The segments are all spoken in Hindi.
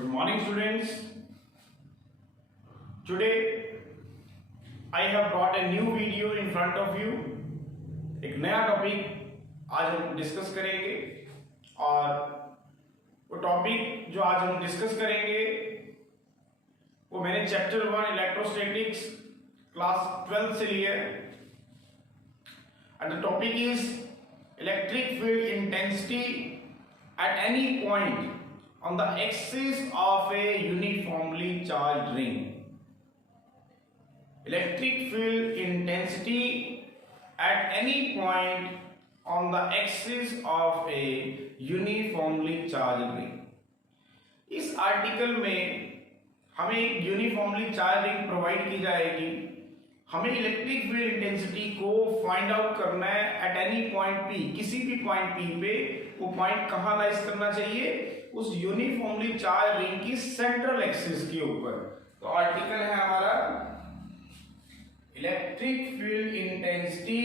Good morning, students. Today I have brought a new video in front of you. एक नया टॉपिक आज हम डिस्कस करेंगे और वो टॉपिक जो आज हम डिस्कस करेंगे वो मैंने चैप्टर 1 इलेक्ट्रोस्टैटिक्स क्लास 12 से लिया है and the topic is electric field intensity at any point on the axis of a uniformly charged ring. Electric field intensity at any point on the axis of a uniformly charged ring. इस आर्टिकल में हमें एक यूनिफॉर्मली चार्ज रिंग प्रोवाइड की जाएगी. हमें इलेक्ट्रिक फील्ड इंटेंसिटी को फाइंड आउट करना है एट एनी पॉइंट पी. किसी भी पॉइंट पी पे वो पॉइंट कहां लाइज करना चाहिए? उस यूनिफॉर्मली चार्ज रिंग की सेंट्रल एक्सिस के ऊपर. तो आर्टिकल है हमारा electric field intensity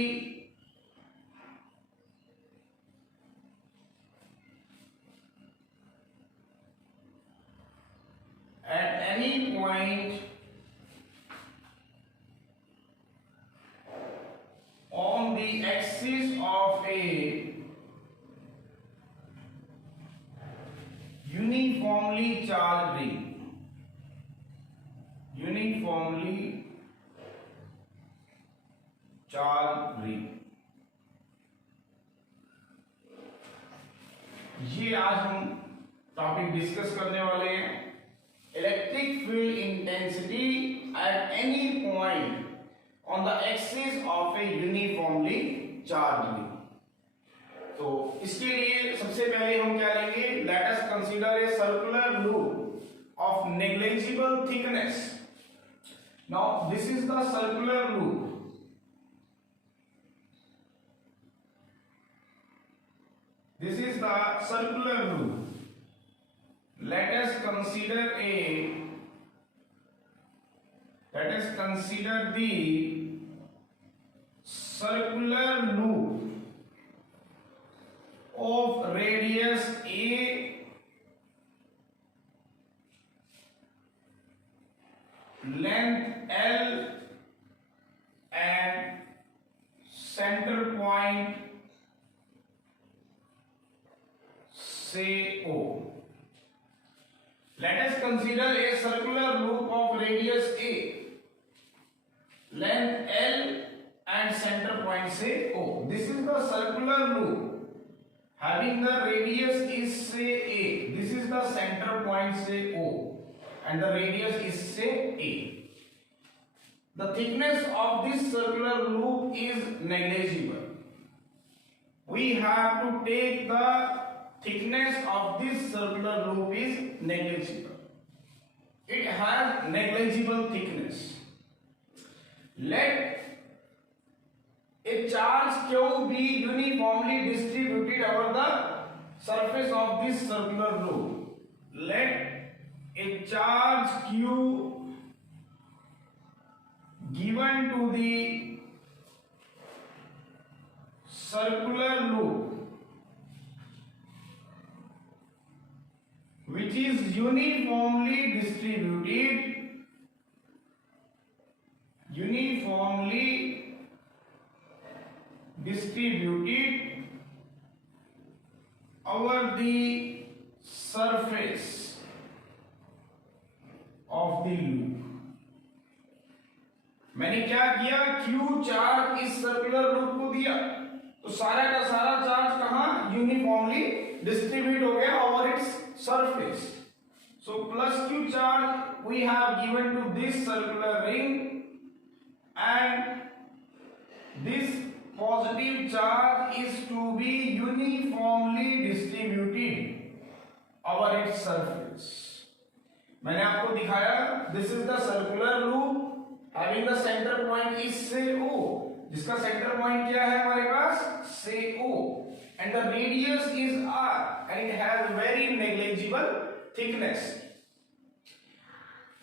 at any point on the axis of a uniformly charged ring. Uniformly charged ring. ये आज हम टॉपिक डिस्कस करने वाले हैं. Electric field intensity at any point on the axis of a uniformly charged ring. तो इसके लिए सबसे पहले हम क्या लेंगे? Let us consider a circular loop of negligible thickness. Now this is the circular loop. This is the circular loop. Let us consider the circular loop of radius a length L and center point say O. Let us consider a circular loop of radius a, length L and center point say O. This is the circular loop having the radius is say A. This is the center point say O and the radius is say A. The thickness of this circular loop is negligible. We have to take the thickness of this circular loop is negligible. It has negligible thickness. Let a charge Q be uniformly distributed over the surface of this circular loop. Let a charge Q given to the circular loop which is uniformly distributed over the surface of the loop. मैंने क्या किया? Q चार्ज इस सर्कुलर लूप को दिया तो सारा का सारा चार्ज कहां? यूनिफॉर्मली डिस्ट्रीब्यूट हो गया over its surface. So plus Q charge we have given to this circular ring and this positive charge is to be uniformly distributed over its surface. मैंने आपको दिखाया this is the circular loop having the center point is say O. जिसका सेंटर पॉइंट क्या है हमारे पास? say O and the radius is R and it has very negligible thickness.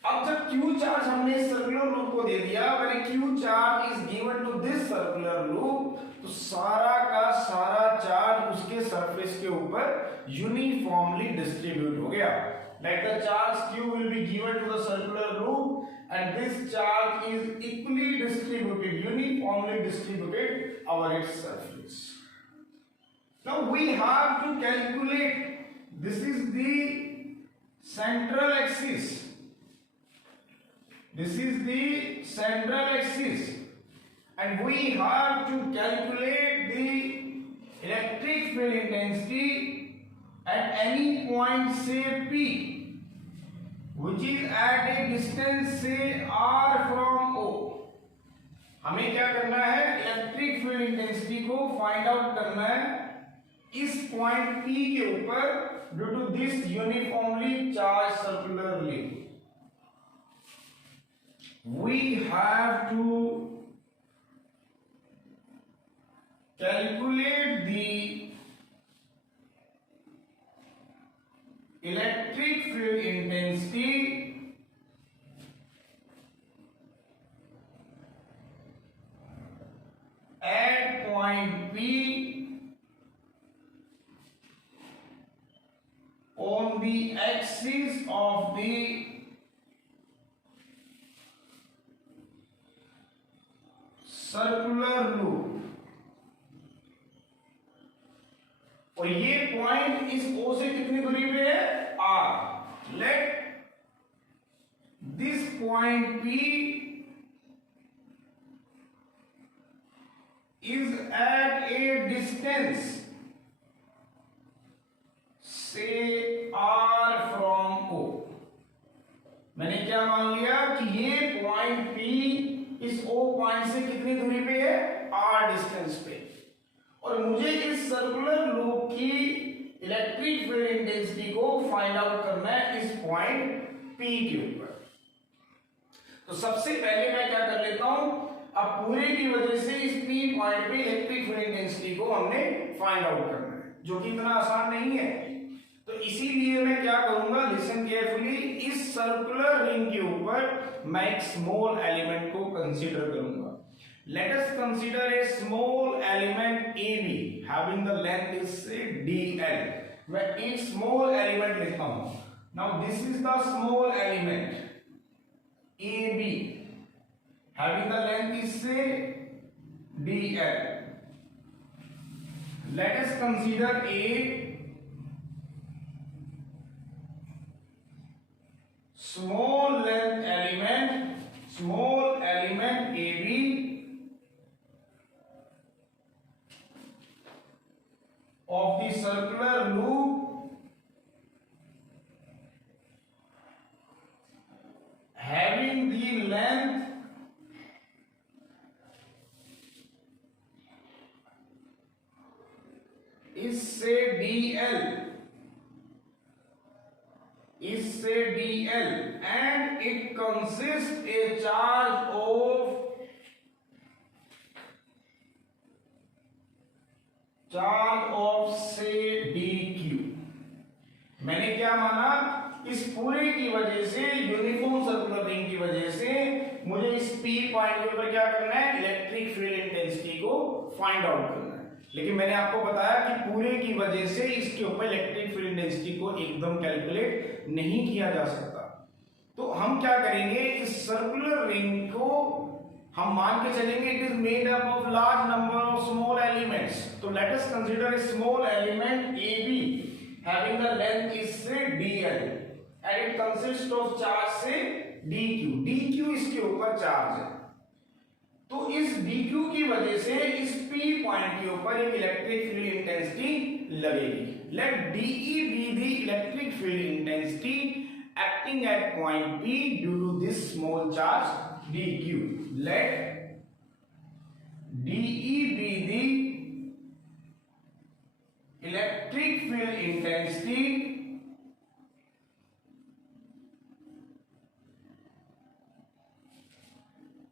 अब जब Q चार्ज हमने इस सर्कुलर लूप को दे दिया, when Q charge is given to this circular loop, तो सारा का सारा चार्ज उसके सरफेस के ऊपर यूनिफॉर्मली डिस्ट्रीब्यूट हो गया. Like the charge q will be given to the circular loop, and this charge is equally distributed, uniformly distributed over its surface. Now we have to calculate, this is the central axis, this is the central axis, and we have to calculate the electric field intensity at any point say P, which is at a distance say R from O. हमें क्या करना है, इलेक्ट्रिक फील्ड इंटेंसिटी को फाइंड आउट करना है इस पॉइंट P के ऊपर due to this uniformly charge circular link. We have to calculate the electric field intensity at point P on the axis of the circular loop. और ये पॉइंट इस O से कितनी दूरी पे है, R. Let this point P is at a distance say R from O. मैंने क्या मान लिया कि ये पॉइंट P इस O पॉइंट से कितनी दूरी पे है, R डिस्टेंस पे, और मुझे इस सर्कुलर लूप की इलेक्ट्रिक फील्ड इंटेंसिटी को फाइंड आउट करना है इस पॉइंट P के ऊपर. तो सबसे पहले मैं क्या कर लेता हूं, अब पूरे की वजह से इस P पॉइंट पे इलेक्ट्रिक फील्ड इंटेंसिटी को हमने फाइंड आउट करना है, जो कि इतना आसान नहीं है. तो इसीलिए मैं क्या करूंगा, लिसन केयरफुली, इस सर्कुलर रिंग के ऊपर मैं एक स्मॉल एलिमेंट को कंसीडर करूंगा. Let us consider a small element AB having the length is say dl. मैं एक small element लिखता हूं. Now this is the small element AB having the length is say dl. Let us consider a small length element, small element AB of the circular loop having the length is say dl, and it consists a charge of say dq. मैंने क्या माना, इस पूरे की वजह से, यूनिफॉर्म सर्कुलर रिंग की वजह से मुझे इस P पॉइंट के ऊपर क्या करना है, इलेक्ट्रिक फील्ड इंटेंसिटी को फाइंड आउट करना है. लेकिन मैंने आपको बताया कि पूरे की वजह से इसके ऊपर इलेक्ट्रिक फील्ड इंटेंसिटी को एकदम कैलकुलेट नहीं किया जा सकता. तो हम क्या करेंगे, इस सर्कुलर रिंग को हम मान के चलेंगे it is made up of large number of small elements. तो let us consider a small element AB having the length is say dl and it consists of charge say dq. dq इसके ऊपर चार्ज है, तो इस dq की वजह से इस P पॉइंट के ऊपर एक इलेक्ट्रिक फील्ड इंटेंसिटी लगेगी. Let DE be the electric field intensity acting at point P due to this small charge dq. Let DE be the electric field intensity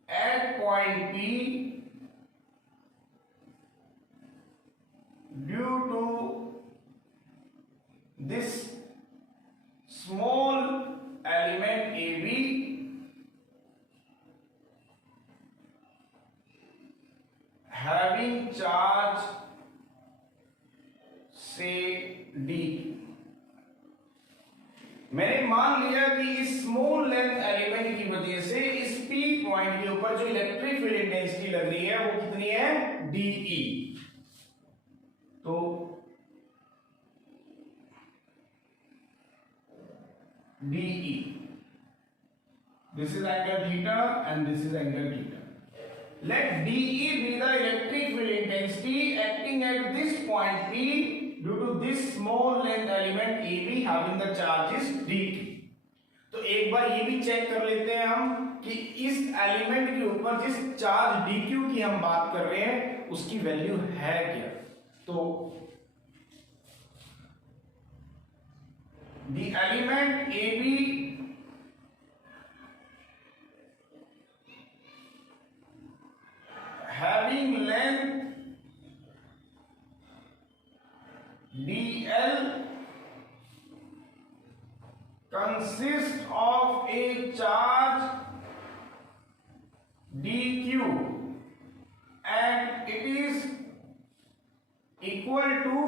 at point P due to this small element AB having charge say d. मैंने मान लिया कि इस स्मॉल लेंथ एलिमेंट की वजह से इस पी पॉइंट के ऊपर जो इलेक्ट्रिक फील्ड इंटेंसिटी लग रही है वो कितनी है, डीई। तो DE, this is angle theta and this is angle theta. Let DE be the electric field intensity acting at this point P due to this small length element AB having the charges dQ. तो एक बार ये भी चेक कर लेते हैं हम कि इस एलिमेंट के ऊपर जिस चार्ज dQ की हम बात कर रहे हैं उसकी वैल्यू है क्या। तो the element AB having length dl consists of a charge dq and it is equal to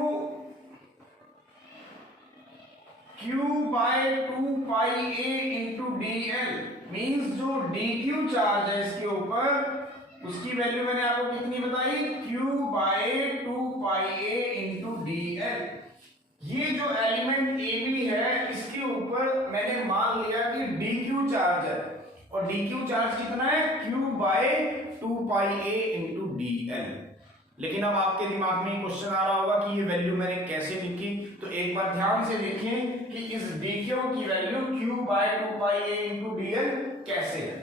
q by 2 pi a into dl। Means जो dq चार्ज है इसके ऊपर उसकी वैल्यू मैंने आपको कितनी बताई, q by 2 pi a into dl। ये जो एलिमेंट AB है इसके ऊपर मैंने मान लिया कि dq चार्ज है और dq चार्ज कितना है, q by 2 pi a into dl। लेकिन अब आपके दिमाग में क्वेश्चन आ रहा होगा कि ये वैल्यू मैंने कैसे लिखी। तो एक बार ध्यान से देखें कि इस dq की value q by 2 pi a into dl कैसे है।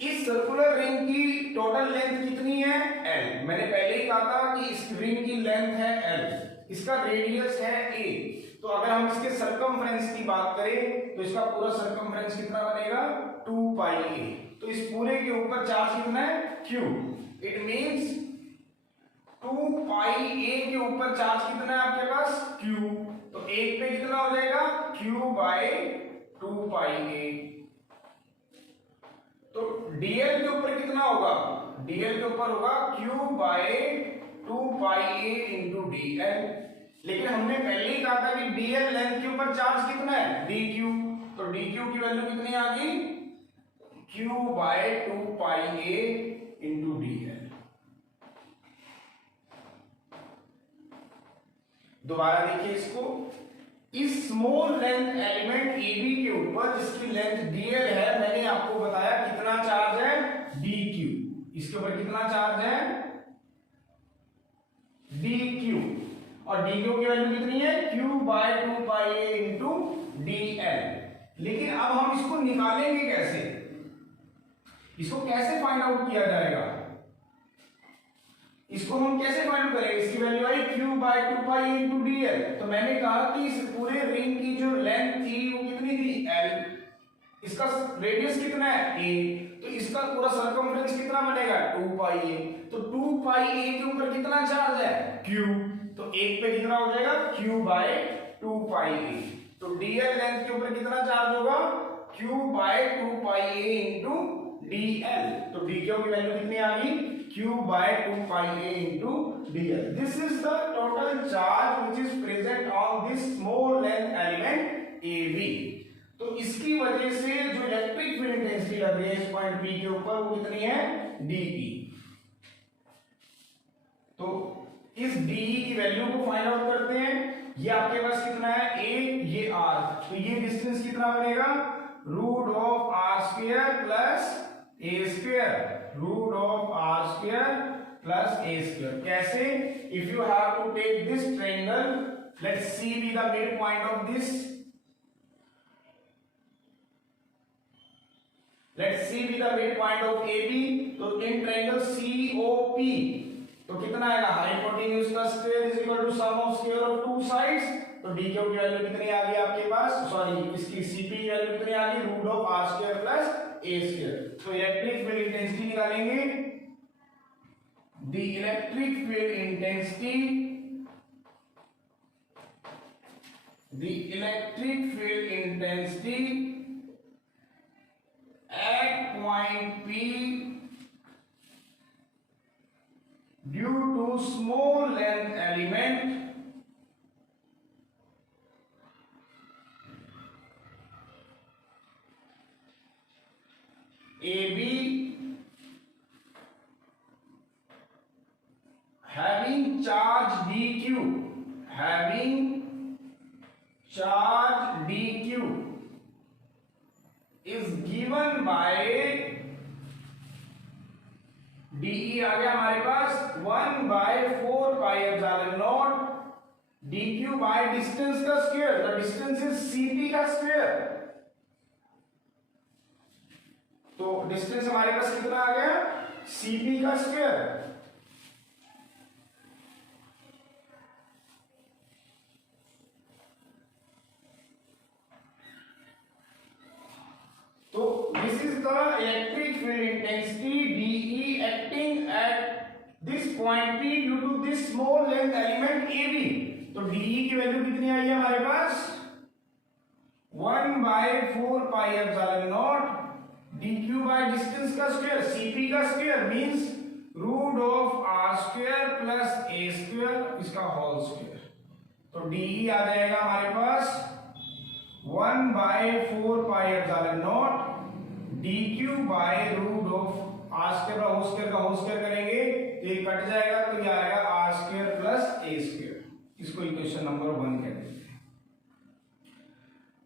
इस सर्कुलर रिंग की टोटल लेंथ कितनी है, L। मैंने पहले ही कहा था कि इस रिंग की लेंथ है L, इसका रेडियस है A। तो अगर हम इसके सरकमफ्रेंस की बात करें तो इसका पूरा सरकमफ्रेंस कितना बनेगा, 2 पाई A। तो इस पूरे के ऊपर चार्ज कितना है, Q। It means 2 pi A के ऊपर चार्ज कितना है आपके पास, Q। तो एक पे कितना हो जाएगा, Q बाय 2 पाई A। तो dl के ऊपर कितना होगा, dl के ऊपर होगा q by 2 pi a into dl। लेकिन हमने पहले ही कहा था कि dl लेंथ के ऊपर चार्ज कितना है, dq। तो dq की वैल्यू कितनी आ गई, q by 2 pi a into dl। दोबारा देखिए इसको, इस स्मॉल लेंथ एलिमेंट AB के ऊपर जिसकी लेंथ dl है मैंने आपको बताया कितना चार्ज है, dq। इसके ऊपर कितना चार्ज है, dq। और dq की वैल्यू कितनी है, q by 2 pi a into dl। लेकिन अब हम इसको निकालेंगे कैसे, इसको कैसे फाइंड आउट किया जाएगा, इसको हम कैसे फाइंड करेंगे। इसकी वैल्यू आई q by 2 pi into dl। तो मैंने कहा कि इस पूरे रिंग की जो लेंथ थी वो कितनी थी, L। इसका रेडियस कितना है, a। तो इसका पूरा सरकमफ्रेंस कितना बनेगा, 2 पाई a। तो 2 पाई a के ऊपर कितना चार्ज है, q। तो एक पे कितना हो जाएगा, q बाय 2 पाई a। तो dl लेंथ के ऊपर कितना चार्ज होगा, q by 2 pi a into dl। तो dq की वैल्यू कितनी आ गई, q by 2 pi a into dl। This is the total charge which is present on this small length element AB। तो इसकी वजह से जो इलेक्ट्रिक फील्ड इंटेंसिटी लग रही है इस पॉइंट P के ऊपर वो कितनी है, dE। तो इस dE की वैल्यू को फाइंड आउट करते हैं। ये आपके पास कितना है, a, ये r। तो ये डिस्टेंस कितना बनेगा, root of r square plus a square, root of r square plus a square. कैसे, if you have to take this triangle, let's C be the mid point of दिस, लेट्स C be the mid point ऑफ AB। तो इन ट्रायंगल COP तो कितना आएगा, हाइपोटेन्यूज का square is equal to sum of square of two sides. तो dq की वैल्यू कितनी आ गई आपके पास, सॉरी इसकी Cp की वैल्यू कितनी आ गई, root of r square plus a square. तो इलेक्ट्रिक फील्ड इंटेंसिटी निकालेंगे, the electric field intensity, the electric field intensity at point P due to small length element AB having charge dq, having charge dq is given by dE आ गया हमारे पास 1/4πε0 dq बाय डिस्टेंस का square, the distance is cp का स्क्वायर। तो डिस्टेंस हमारे पास कितना आ गया, cp का स्क्वायर। तो this is the electric field intensity dE acting at this point P due to this small length element AB। तो dE की वैल्यू कितनी आई है हमारे पास, 1/4πε0 dq बाय डिस्टेंस का स्क्वायर, cp का square means root of r square plus a square इसका होल स्क्वायर। तो dE आ जाएगा हमारे पास 1/4πε0 dq by root of r square का होल स्क्वायर करेंगे तो ये कट जाएगा, तो ये आएगा r square plus a square. इसको इक्वेशन नंबर 1 कहते हैं।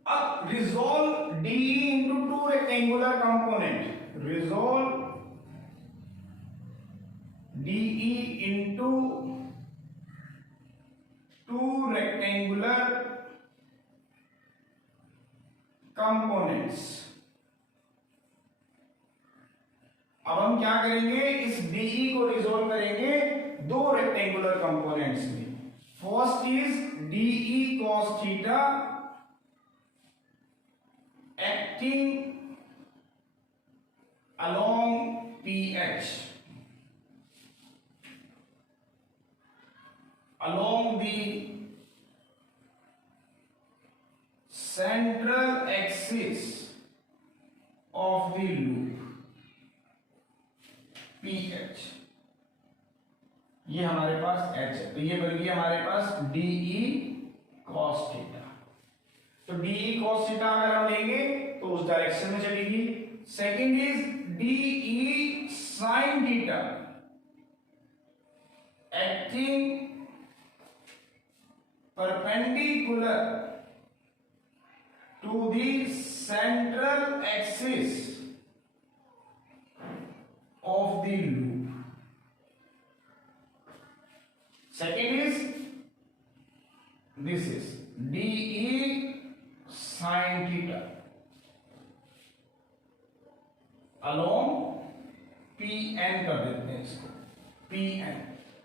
अब resolve DE into two rectangular component, resolve DE into two rectangular components। अब हम क्या करेंगे, इस DE को रिजॉल्व करेंगे दो रेक्टेंगुलर कंपोनेंट्स में। First is DE cos theta acting along PH, along the central axis of the loop PH। ये हमारे पास H है, तो ये बन गई हमारे पास DE cos थीटा। तो DE cos थीटा अगर हम लेंगे तो उस डायरेक्शन में चलेगी। Second is DE sin theta acting perpendicular to the central axis of the loop. Second is this is DE sin theta along PN कर देते हैं इसको PN।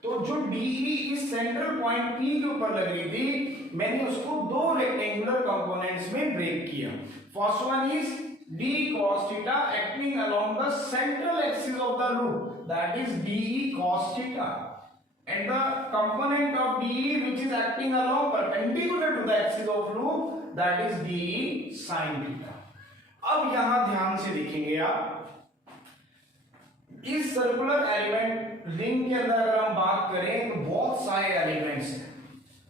तो जो DE इस सेंट्रल पॉइंट P के ऊपर लग रही थी, मैंने उसको दो रेक्टेंगुलर कंपोनेंट्स में ब्रेक किया। First one is D cos theta acting along the central axis of the loop, that is DE cos theta, and the component of DE which is acting along perpendicular to the axis of loop, that is DE sin theta। अब यहां ध्यान से देखेंगे आप, इस सर्कुलर एलिमेंट रिंग के अंदर अगर हम बात करें तो बहुत सारे एलिमेंट्स हैं।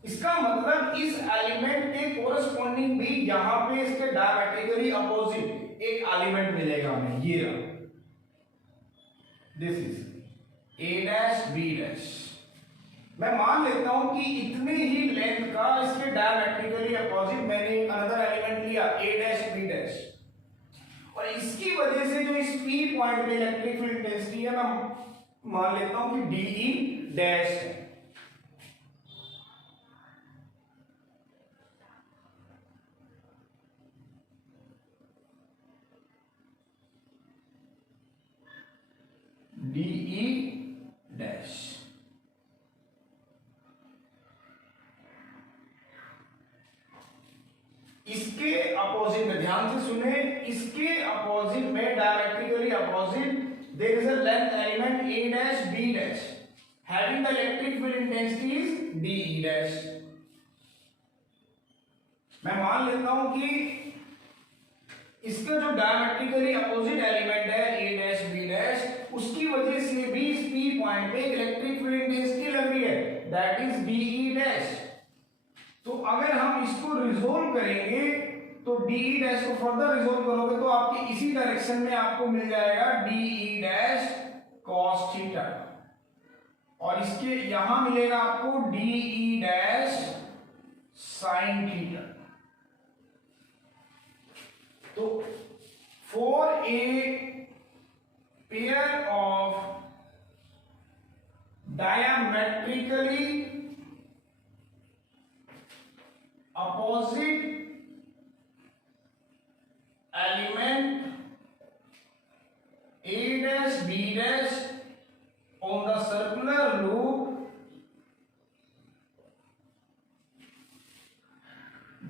इसका मतलब इस एलिमेंट के कोरस्पॉन्डिंग भी यहां पे इसके डायमेट्रिकली अपोजिट एक एलिमेंट मिलेगा हमें, ये रहा, this is A dash B dash. मैं मान लेता हूं कि इतने ही लेंथ का इसके डायमेट्रिकली अपोजिट मैंने अनदर एलिमेंट लिया A डैश B डैश, और इसकी वजह से जो इस P पॉइंट पे इलेक्ट्रिक फील्ड इंटेंसिटी है, मैं मान लेता हूं कि DE डैश है। DE डैश इसके अपोजिट में, ध्यान से सुने, इसके अपोजिट में diametrically opposite there is a length element A dash B dash having the electric field intensity is DE dash. मैं मान लेता हूं कि इसका जो डायमेट्रिकली अपोजिट एलिमेंट है A डैश B डैश, उसकी वजह से भी इस P पॉइंट पे इलेक्ट्रिक फील्ड इंटेंसिटी लग रही है, दैट इज DE डैश। तो अगर हम इसको रिजोल्व करेंगे तो तो डीई डैश को फर्दर रिजोल्व करोगे तो आपकी इसी डायरेक्शन में आपको मिल जाएगा डीई डैश कॉस थीटा, और इसके यहां मिलेगा आपको डीई डैश साइन थीटा। तो for a pair of diametrically opposite element A dash B dash on the circular loop,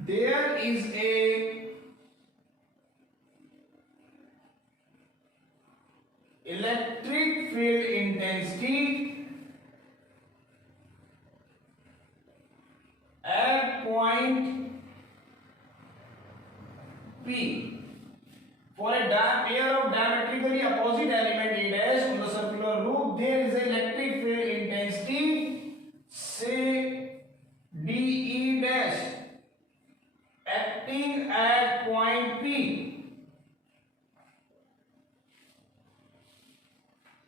there is a electric field intensity at point P. For a pair of diametrically opposite element A dash on the circular loop, there is an electric field intensity, say dE dash, acting at point P.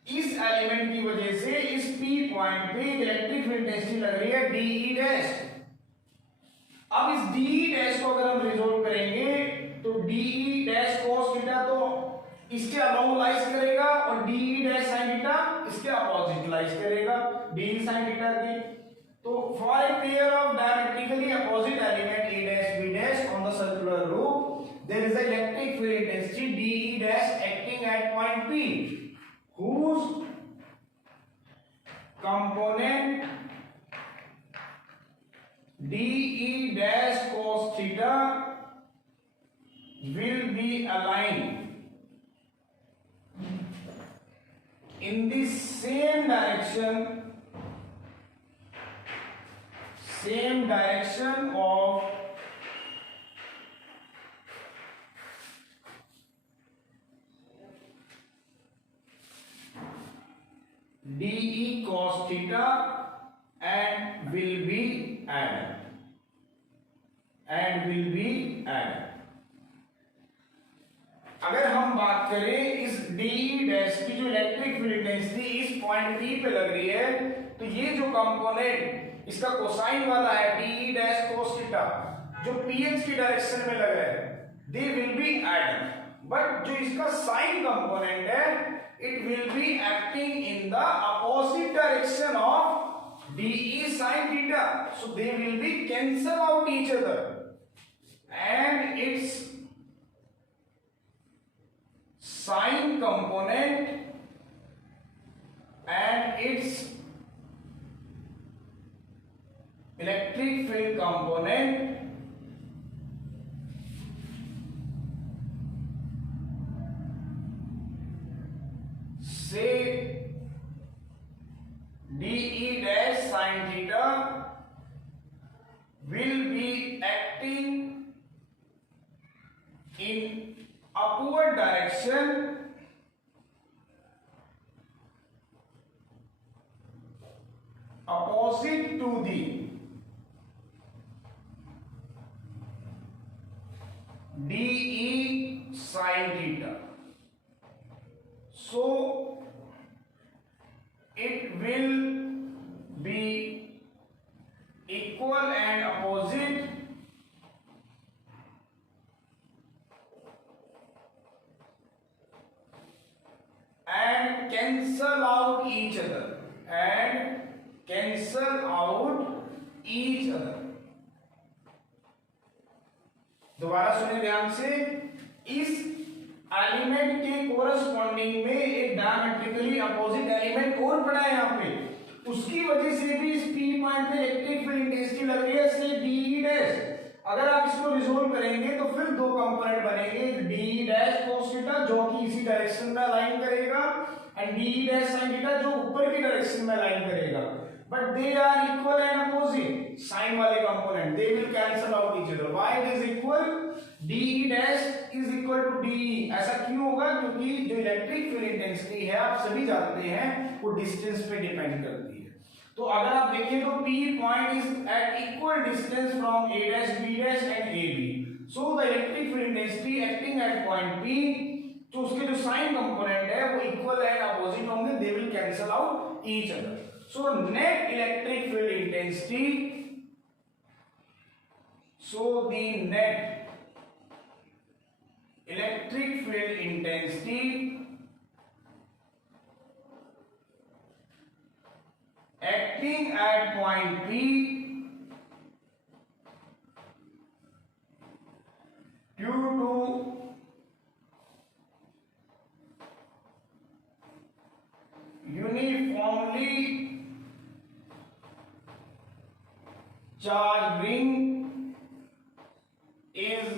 इस एलिमेंट की वजह से इस P पॉइंट पे इलेक्ट्रिक फील्ड इंटेंसिटी लग रही है dE डैश। अब इस dE डैश को अगर हम रिजोल्व करेंगे तो dE डैश cos थीटा तो इसके अलोंग लाइज करेगा और dE डैश sin थीटा इसके अपोजिट लाइज करेगा dE sin थीटा की। तो for a pair of diametrically opposite element A dash B dash on the circular loop there is a electric field intensity dE dash acting at point P whose component dE dash cos theta will be aligned in the same direction of dE cos theta and will be added अगर हम बात करें इस dE डैश की जो इलेक्ट्रिक फील्ड इंटेंसिटी इस पॉइंट P पे लग रही है, तो ये जो कंपोनेंट इसका कोसाइन वाला है dE डैश cos थीटा जो pH की डायरेक्शन में लगा है, they will be added, but जो इसका साइन कंपोनेंट है it will be acting in the opposite direction of dE sin theta, so they will be cancel out each other and its sine component and its electric field component say dE dash sin theta will be acting in upward direction opposite to the dE sin theta. So it will be equal and opposite and cancel out each other दोबारा सुनिए ध्यान से, इस एलिमेंट के कोरस्पॉन्डिंग में एक डायमेट्रिकली अपोजिट एलिमेंट और पड़ा है यहाँ पे, उसकी वजह से भी इस P पॉइंट पे इलेक्ट्रिक फील्ड इंटेंसिटी लग रही है से dE डैश। अगर आप इसको रिजोल्व करेंगे तो फिर दो कंपोनेंट बनेंगे, dE डैश cos थीटा जो कि इसी डायरेक्शन में अलाइन करेगा and dE dash sin theta जो ऊपर की डायरेक्शन में अलाइन करेगा, but they are equal and opposite. Sine वाले component they will cancel out each other. Why it is equal? dE dash is equal to dE। ऐसा क्यों होगा? क्योंकि जो इलेक्ट्रिक फील्ड इंटेंसिटी है आप सभी जानते हैं वो डिस्टेंस पे डिपेंड करती है। तो अगर आप देखें तो P point is at equal distance from A dash B dash and AB, so the electric field intensity acting at point P, तो उसके जो साइन कंपोनेंट है वो इक्वल एंड अपोजिट होंगे, दे will cancel out each other. So net electric field intensity, so the net electric field intensity acting at point P due to uniformly charged ring is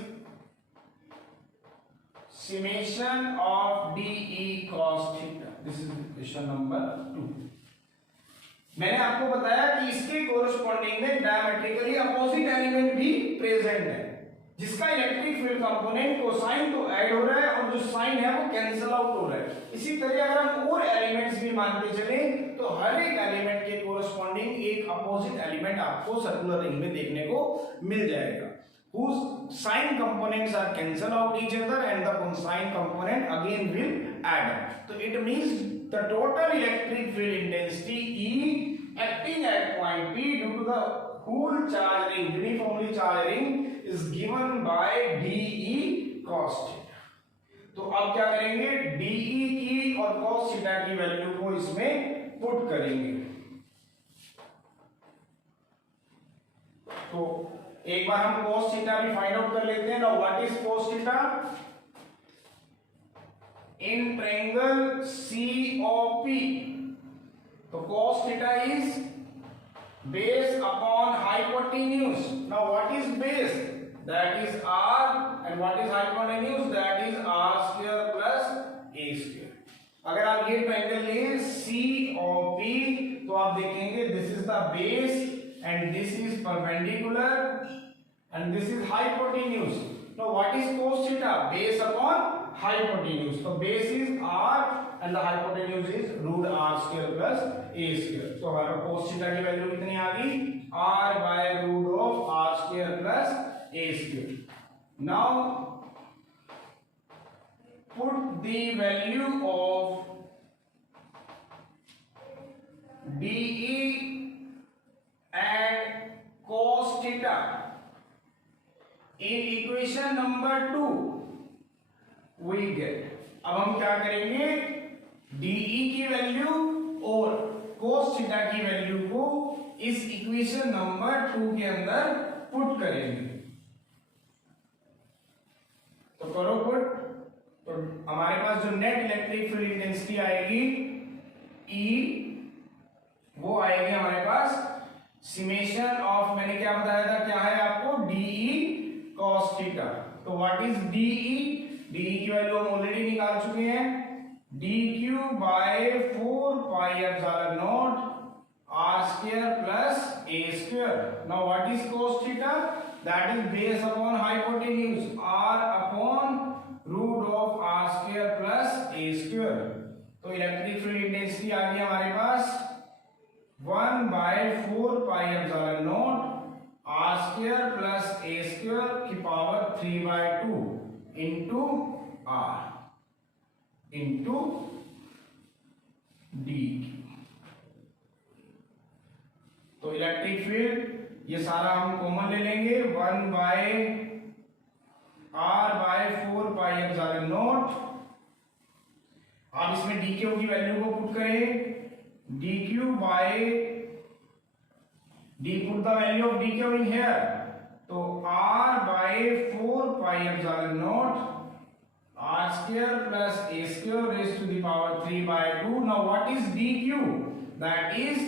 summation of dE cos theta. This is question number 2. मैंने आपको बताया कि इसके कोरस्पॉन्डिंग में डायमेट्रिकली अपोजिट एलिमेंट भी प्रेजेंट है, जिसका इलेक्ट्रिक फील्ड कंपोनेंट कोसाइन तो ऐड हो रहा है और जो साइन है वो कैंसिल आउट हो रहा है. इसी तरह अगर हम और एलिमेंट्स भी मानते चले तो हर एक एलिमेंट के कोरस्पॉन्डिंग एक अपोजिट एलिमेंट आपको सर्कुलर रिंग में देखने को मिल जाएगा, whose sign components are cancel out each other and the cosine component again will add up. So it means the total electric field intensity E acting at point P due to the whole charge ring, uniformly charged ring, is given by dE cos theta. तो अब क्या करेंगे, dE की और cos theta की वैल्यू को इसमें पुट करेंगे. तो एक बार हम cos थीटा भी फाइंड आउट कर लेते हैं. Now what is cos theta? In triangle COP, तो cos theta is base upon hypotenuse. Now what is base? That is r, and what is hypotenuse? That is r² plus a². अगर आप ये ट्रायंगल लें COP, तो आप देखेंगे this is the base and this is perpendicular and this is hypotenuse. Now what is cos theta? Base upon hypotenuse. So base is r and the hypotenuse is root r² plus a². So हमारा cos theta की वैल्यू कितनी आ गई? r by root of r² plus a². Now put the value of dE and cos theta in equation number 2 we get. अब हम क्या करेंगे, dE की वैल्यू और cos theta की वैल्यू को इस इक्वेशन नंबर 2 के अंदर पुट करेंगे. तो करो पुट. तो हमारे पास जो नेट इलेक्ट्रिक फील्ड इंटेंसिटी आएगी E, वो आएगी हमारे पास समेशन ऑफ, मैंने क्या बताया था, क्या है आपको, dE cos theta. तो व्हाट इज dE? dE की वैल्यू हम ऑलरेडी निकाल चुके हैं, dQ by 4 pi epsilon naught r² plus a². Now what is cos theta? That is base upon hypotenuse r upon root of r² plus a². तो इलेक्ट्रिक फील्ड इंटेंसिटी आ गई हमारे पास 1 by 4 pi epsilon naught r² plus a² की power 3 by 2 into r into dQ. तो इलेक्ट्रिक फील्ड ये सारा हम कॉमन ले लेंगे, 1 by r by 4 pi epsilon naught. आप इसमें dQ की वैल्यू को पुट करें, dQ by d, put the value of dQ in here. तो r by 4 pi epsilon naught r² plus a² raised to the power 3 by 2. Now what is dQ? That is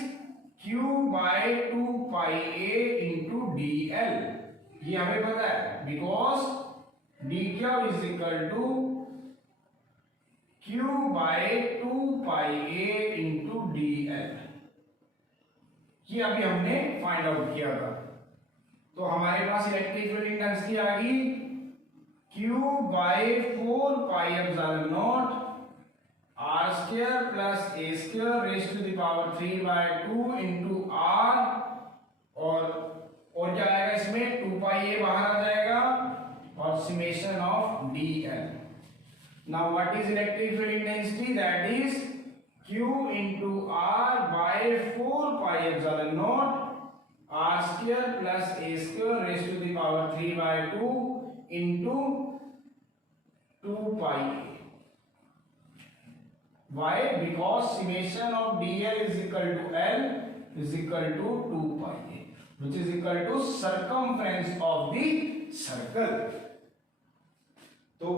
q by 2 pi a into dl. ये हमें पता है, because dQ is equal to q by 2 pi a into dl. ये अभी हमने फाइंड आउट किया था. तो हमारे पास इलेक्ट्रिक फील्ड इंटेंसिटी आ गई q by 4 pi epsilon naught r² plus a² raised to the power 3 by 2 into r. और क्या आएगा इसमें, 2 pi a बाहर आ जाएगा summation of dl. Now what is electric field intensity? That is q into r by 4 pi epsilon naught r square plus a square raised to the power 3 by 2 into 2 pi a. Why? Because summation of dl is equal to L is equal to 2 pi a, which is equal to circumference of the circle. तो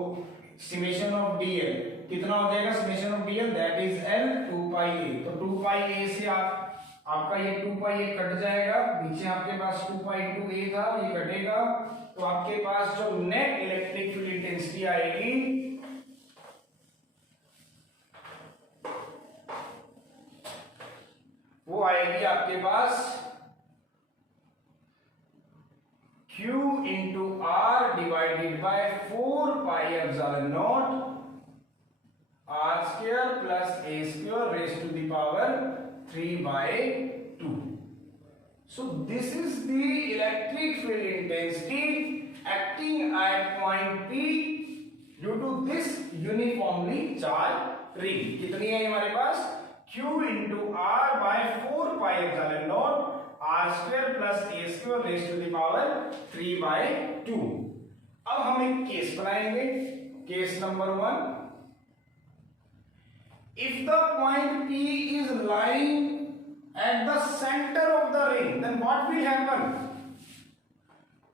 summation of dl कितना हो जाएगा? summation of dl that is L 2 pi a. तो 2 pi a से आपका ये 2 pi a कट जाएगा, नीचे आपके पास 2 pi into a था, ये कटेगा, तो आपके पास जो नेट इलेक्ट्रिक फील्ड इंटेंसिटी आएगी वो आएगी आपके पास Q into R divided by 4 pi epsilon naught R square plus A square raised to the power 3 by 2. So this is the electric field intensity acting at point P due to this uniformly charged ring. कितनी है हमारे पास? Q into R by 4 pi epsilon naught R square plus A square raised to the power 3 by 2. अब हम एक केस बनाएंगे. Case number 1. If the point P is lying at the center of the ring, then what will happen?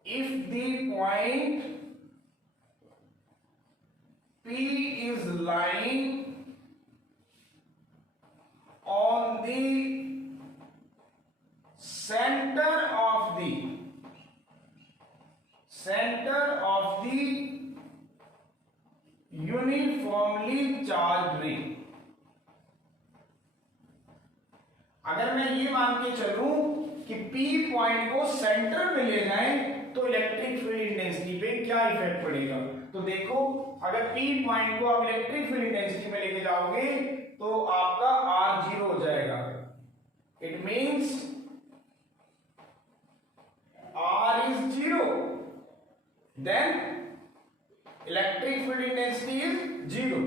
If the point P is lying on the center of the uniformly charged ring. अगर मैं ये मान के चलूं कि P पॉइंट को सेंटर में ले जाएं तो इलेक्ट्रिक फील्ड इंटेंसिटी पे क्या इफेक्ट पड़ेगा? तो देखो, अगर P पॉइंट को आप इलेक्ट्रिक फील्ड इंटेंसिटी में लेके जाओगे तो आपका R 0 हो जाएगा. It means R is 0, then electric field intensity is 0.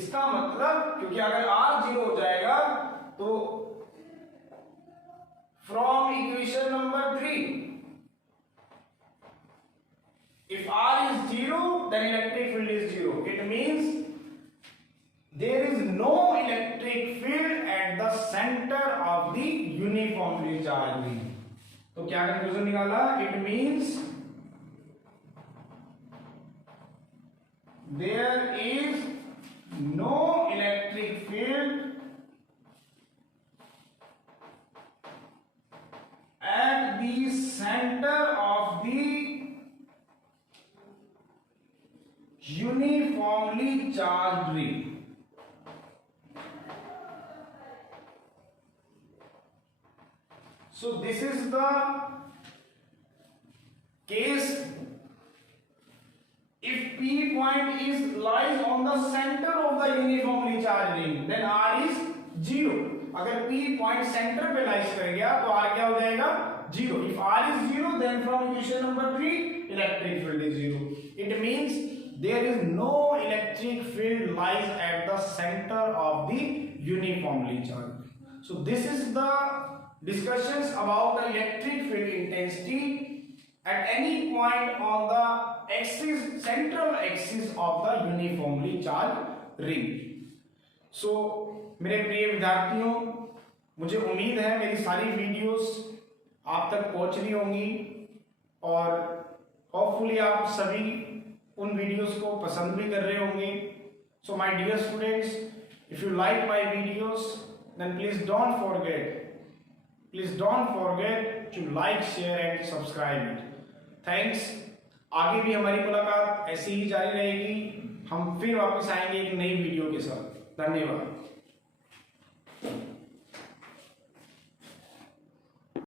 इसका मतलब, क्योंकि अगर R 0 हो जाएगा तो from equation number 3, if R is 0, then electric field is 0. It means there is no electric field at the center of the uniformly charged ring. तो क्या कंक्लूजन निकाला? It means there is no electric field at the center of the uniformly charged ring. So this is the case if P point is lies on the center of the uniformly charged ring, then R is 0. अगर P point center पे लाइज कर गया तो R क्या हो जाएगा? 0. If R is 0, then from equation number 3, electric field is 0. It means there is no electric field lies at the center of the uniformly charged. So this is the discussions about the electric field intensity at any point on the axis, central axis of the uniformly charged ring. So मेरे प्रिय विद्यार्थियों, मुझे उम्मीद है मेरी सारी वीडियोस आप तक पहुंच रही होंगी और होपफुली आप सभी उन वीडियोस को पसंद भी कर रहे होंगे. So my dear students, if you like my videos then please don't forget to like, share and subscribe it. Thanks. आगे भी हमारी मुलाकात ऐसी ही जारी रहेगी. हम फिर वापस आएंगे एक नई वीडियो के साथ. धन्यवाद.